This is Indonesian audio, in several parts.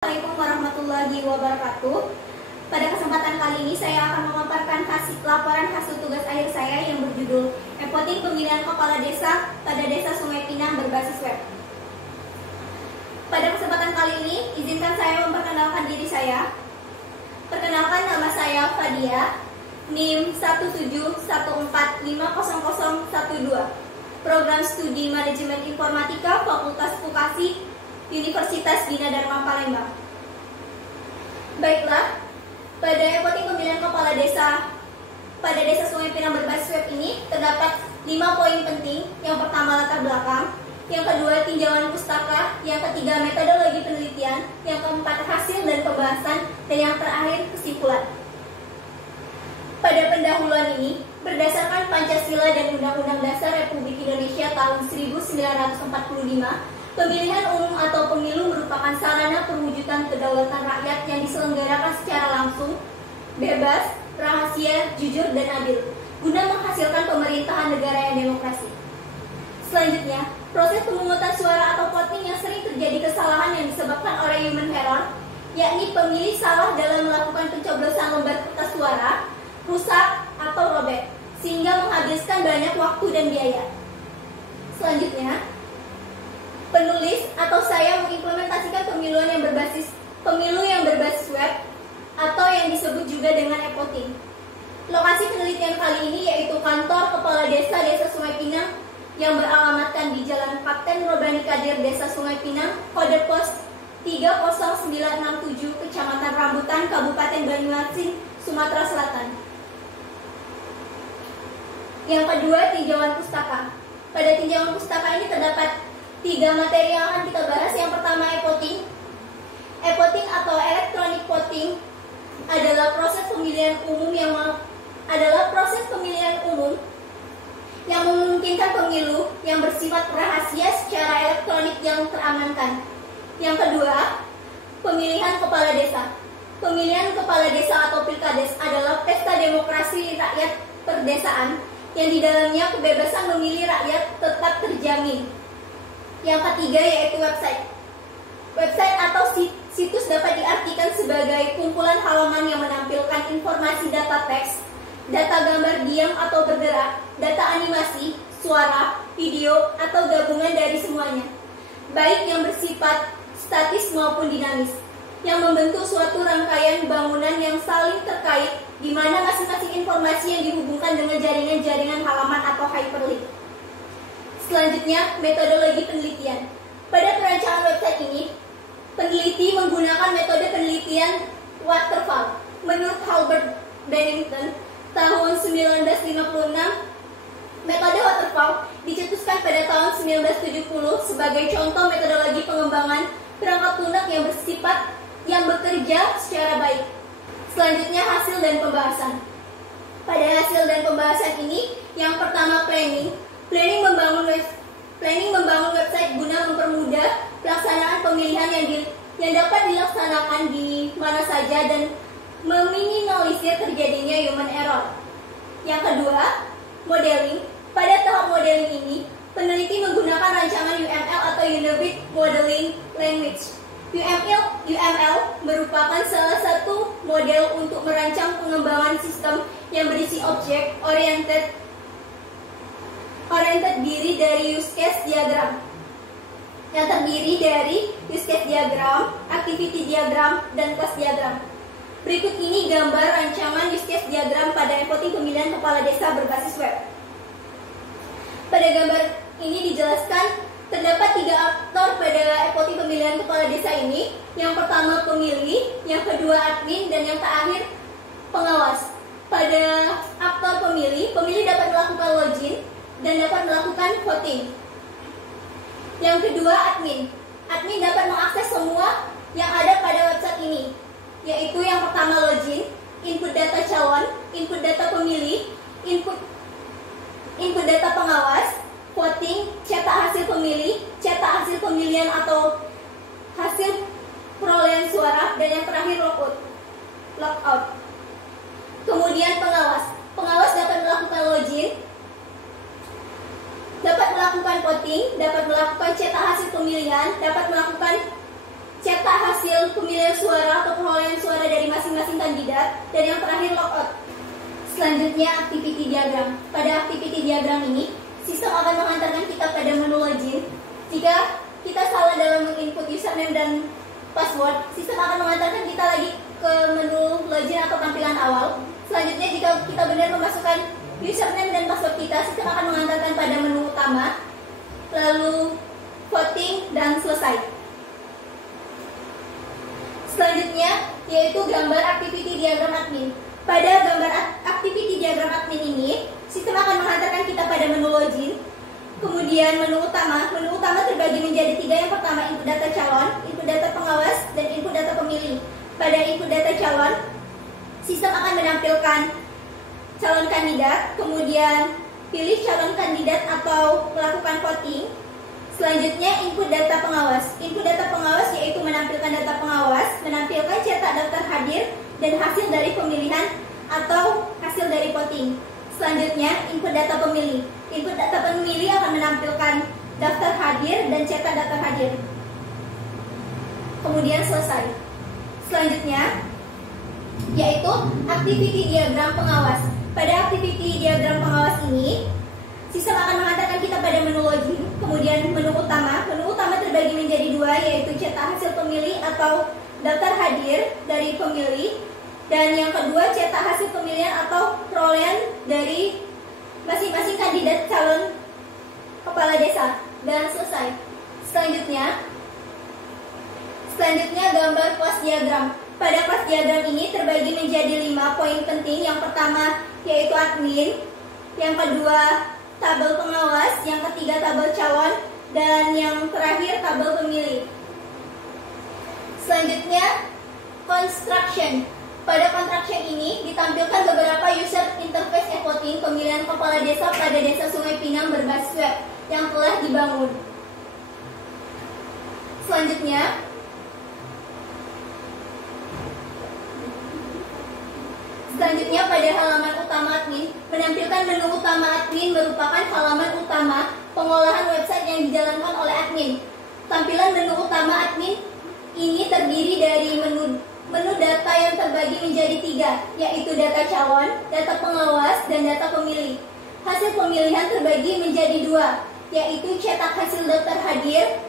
Assalamualaikum warahmatullahi wabarakatuh. Pada kesempatan kali ini saya akan memaparkan laporan hasil tugas akhir saya yang berjudul E-Voting Pemilihan Kepala Desa pada Desa Sungai Pinang berbasis web. Pada kesempatan kali ini, izinkan saya memperkenalkan diri saya. Perkenalkan, nama saya Fadia, NIM 171450012, Program Studi Manajemen Informatika Fakultas Vokasi Universitas Dina Dharma Palembang. Baiklah, pada E-Voting Pemilihan Kepala Desa pada Desa Sungai Pinang berbasis web ini terdapat 5 poin penting. Yang pertama, latar belakang. Yang kedua, tinjauan pustaka. Yang ketiga, metodologi penelitian. Yang keempat, hasil dan pembahasan. Dan yang terakhir, kesimpulan. Pada pendahuluan ini, berdasarkan Pancasila dan Undang-Undang Dasar Republik Indonesia tahun 1945, pemilihan umum atau pemilu merupakan sarana perwujudan kedaulatan rakyat yang diselenggarakan secara langsung, bebas, rahasia, jujur, dan adil, guna menghasilkan pemerintahan negara yang demokrasi. Selanjutnya, proses pemungutan suara atau voting yang sering terjadi kesalahan yang disebabkan oleh human error, yakni pemilih salah dalam melakukan pencoblosan lembar kertas suara, rusak atau robek, sehingga menghabiskan banyak waktu dan biaya. Selanjutnya, penulis atau saya mengimplementasikan pemilu yang berbasis web atau yang disebut juga dengan E-Voting. Lokasi penelitian kali ini yaitu kantor Kepala Desa Sungai Pinang yang beralamatkan di Jalan Kapten Robani Kadir, Desa Sungai Pinang, kode pos 30967, Kecamatan Rambutan, Kabupaten Banyuasin, Sumatera Selatan. Yang kedua, tinjauan pustaka. Pada tinjauan pustaka ini terdapat 3 materi yang akan kita bahas. Yang pertama, E-Voting. E-Voting atau electronic voting adalah proses pemilihan umum yang memungkinkan pemilu yang bersifat rahasia secara elektronik yang teramankan. Yang kedua, pemilihan kepala desa. Pemilihan kepala desa atau pilkades adalah pesta demokrasi rakyat perdesaan yang di dalamnya kebebasan memilih rakyat tetap terjamin. Yang ketiga yaitu website. Website atau situs dapat diartikan sebagai kumpulan halaman yang menampilkan informasi data teks, data gambar diam atau bergerak, data animasi, suara, video, atau gabungan dari semuanya, baik yang bersifat statis maupun dinamis, yang membentuk suatu rangkaian bangunan yang saling terkait, di mana masing-masing informasi yang dihubungkan dengan jaringan-jaringan halaman atau hyperlink. Selanjutnya, metodologi penelitian. Pada perancangan website ini, peneliti menggunakan metode penelitian waterfall. Menurut Albert Bennington, tahun 1956, metode waterfall dicetuskan pada tahun 1970 sebagai contoh metodologi pengembangan perangkat lunak yang bekerja secara baik. Selanjutnya, hasil dan pembahasan. Pada hasil dan pembahasan ini, yang pertama planning membangun website guna mempermudah pelaksanaan pemilihan yang dapat dilaksanakan di mana saja dan meminimalisir terjadinya human error. Yang kedua, modeling. Pada tahap modeling ini, peneliti menggunakan rancangan UML atau Unified Modeling Language. UML merupakan salah satu model untuk merancang pengembangan sistem yang berisi objek oriented diri dari use case diagram, yang terdiri dari use case diagram, activity diagram, dan class diagram. Berikut ini gambar rancangan use case diagram pada E-Voting pemilihan kepala desa berbasis web. Pada gambar ini dijelaskan terdapat 3 aktor pada E-Voting pemilihan kepala desa ini. Yang pertama pemilih, yang kedua admin, dan yang terakhir pengawas. Pada aktor pemilih dapat melakukan login dan dapat melakukan voting. Yang kedua admin dapat mengakses semua yang ada pada website ini, yaitu yang pertama login, input data calon, input data pemilih, input data pengawas, voting, cetak hasil pemilih, cetak hasil pemilihan atau hasil perolehan suara, dan yang terakhir logout. Kemudian pengawas dapat melakukan login, dapat melakukan voting, dapat melakukan cetak hasil pemilihan, dapat melakukan cetak hasil pemilihan suara atau perolehan suara dari masing-masing kandidat, dan yang terakhir logout. Selanjutnya activity diagram. Pada activity diagram ini, sistem akan mengantarkan kita pada menu login. Jika kita salah dalam menginput username dan password, sistem akan mengantarkan kita lagi ke menu login atau tampilan awal. Selanjutnya, jika kita benar memasukkan username dan password kita, sistem akan mengantarkan pada menu utama, lalu voting, dan selesai. Selanjutnya yaitu gambar activity diagram admin. Pada gambar activity diagram admin ini, sistem akan mengantarkan kita pada menu login, kemudian menu utama. Menu utama terbagi menjadi 3. Yang pertama input data calon, input data pengawas, dan input data pemilih. Pada input data calon, sistem akan menampilkan calon kandidat, kemudian pilih calon kandidat atau melakukan voting. Selanjutnya input data pengawas. Input data pengawas yaitu menampilkan data pengawas, menampilkan cetak daftar hadir, dan hasil dari pemilihan atau hasil dari voting. Selanjutnya input data pemilih. Input data pemilih akan menampilkan daftar hadir dan cetak daftar hadir. Kemudian selesai. Selanjutnya yaitu activity diagram pengawas. Pada activity diagram pengawas ini, sistem akan mengantarkan kita pada menu login, kemudian menu utama. Menu utama terbagi menjadi 2, yaitu cetak hasil pemilih atau daftar hadir dari pemilih, dan yang kedua cetak hasil pemilihan atau perolehan dari masing-masing kandidat calon kepala desa, dan selesai. Selanjutnya gambar kelas diagram. Pada kelas diagram ini terbagi menjadi 5 poin penting. Yang pertama yaitu admin, yang kedua tabel pengawas, yang ketiga tabel calon, dan yang terakhir tabel pemilih. Selanjutnya construction. Pada construction ini ditampilkan beberapa user interface e-voting pemilihan kepala desa pada Desa Sungai Pinang berbasis web yang telah dibangun. Selanjutnya pada halaman utama admin, menampilkan menu utama admin merupakan halaman utama pengolahan website yang dijalankan oleh admin. Tampilan menu utama admin ini terdiri dari menu data yang terbagi menjadi 3, yaitu data calon, data pengawas, dan data pemilih. Hasil pemilihan terbagi menjadi 2, yaitu cetak hasil daftar hadir,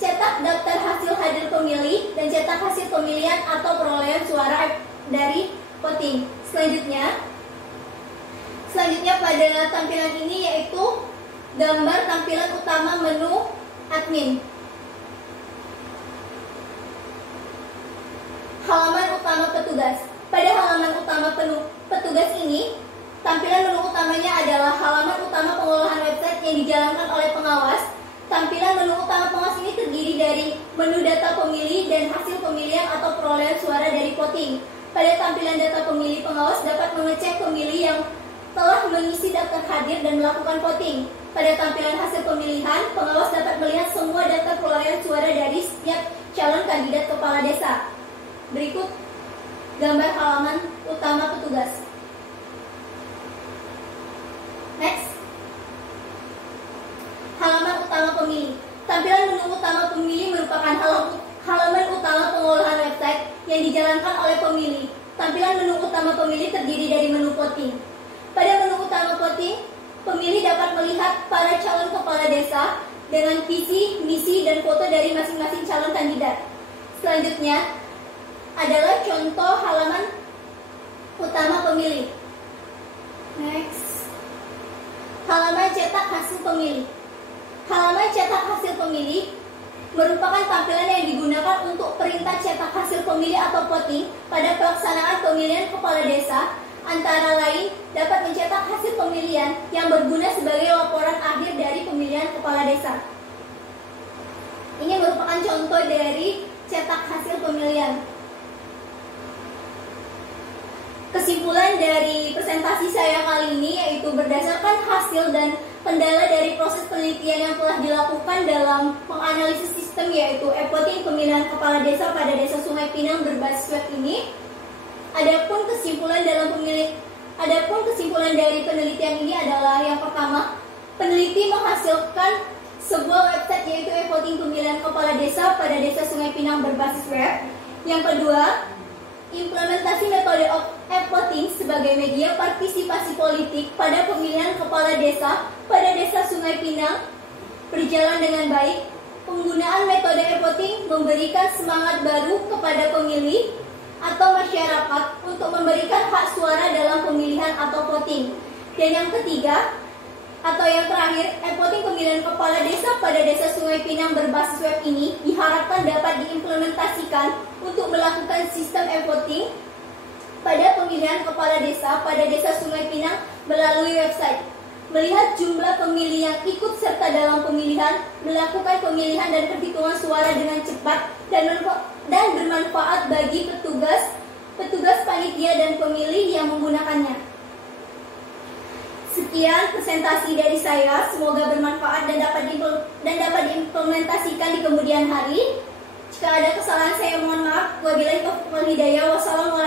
cetak daftar hasil hadir pemilih, dan cetak hasil pemilihan atau perolehan suara dari voting. Selanjutnya pada tampilan ini yaitu gambar tampilan utama menu admin. Halaman utama petugas. Pada halaman utama petugas ini, tampilan menu utamanya adalah halaman utama pengolahan website yang dijalankan oleh pengawas. Tampilan menu utama pengawas ini terdiri dari menu data pemilih dan hasil pemilihan atau perolehan suara dari voting. Pada tampilan data pemilih, pengawas dapat mengecek pemilih yang telah mengisi daftar hadir dan melakukan voting. Pada tampilan hasil pemilihan, pengawas dapat melihat semua data perolehan suara dari setiap calon kandidat kepala desa. Berikut gambar halaman utama petugas. Next. Halaman utama pemilih. Tampilan menu utama pemilih merupakan halaman utama pengolahan website yang dijalankan oleh pemilih. Tampilan menu utama pemilih terdiri dari menu voting. Pada menu utama voting, pemilih dapat melihat para calon kepala desa dengan visi, misi, dan foto dari masing-masing calon kandidat. Selanjutnya adalah contoh halaman utama pemilih. Next. Halaman cetak hasil pemilih. Halaman cetak hasil pemilih merupakan tampilan yang digunakan untuk perintah cetak hasil pemilih atau voting pada pelaksanaan pemilihan kepala desa, antara lain dapat mencetak hasil pemilihan yang berguna sebagai laporan akhir dari pemilihan kepala desa. Ini merupakan contoh dari cetak hasil pemilihan. Kesimpulan dari presentasi saya kali ini yaitu berdasarkan hasil dan kendala dari proses penelitian yang telah dilakukan dalam menganalisis sistem yaitu e-voting pemilihan kepala desa pada Desa Sungai Pinang berbasis web ini. Adapun kesimpulan dari penelitian ini adalah yang pertama, peneliti menghasilkan sebuah website yaitu e-voting pemilihan kepala desa pada Desa Sungai Pinang berbasis web. Yang kedua, implementasi metode e-voting sebagai media partisipasi politik pada pemilihan kepala desa pada Desa Sungai Pinang berjalan dengan baik. Penggunaan metode e-voting memberikan semangat baru kepada pemilih atau masyarakat untuk memberikan hak suara dalam pemilihan atau voting. Dan yang ketiga, atau yang terakhir, e-voting pemilihan kepala desa pada Desa Sungai Pinang berbasis web ini diharapkan dapat diimplementasikan untuk melakukan sistem e-voting pada pemilihan kepala desa pada Desa Sungai Pinang melalui website. Melihat jumlah pemilih yang ikut serta dalam pemilihan, melakukan pemilihan dan perhitungan suara dengan cepat dan bermanfaat bagi petugas panitia dan pemilih yang menggunakannya. Sekian presentasi dari saya, semoga bermanfaat dan dapat diimplementasikan di kemudian hari. Jika ada kesalahan saya mohon maaf. Wabillahi taufiq wal hidayah. Wassalamualaikum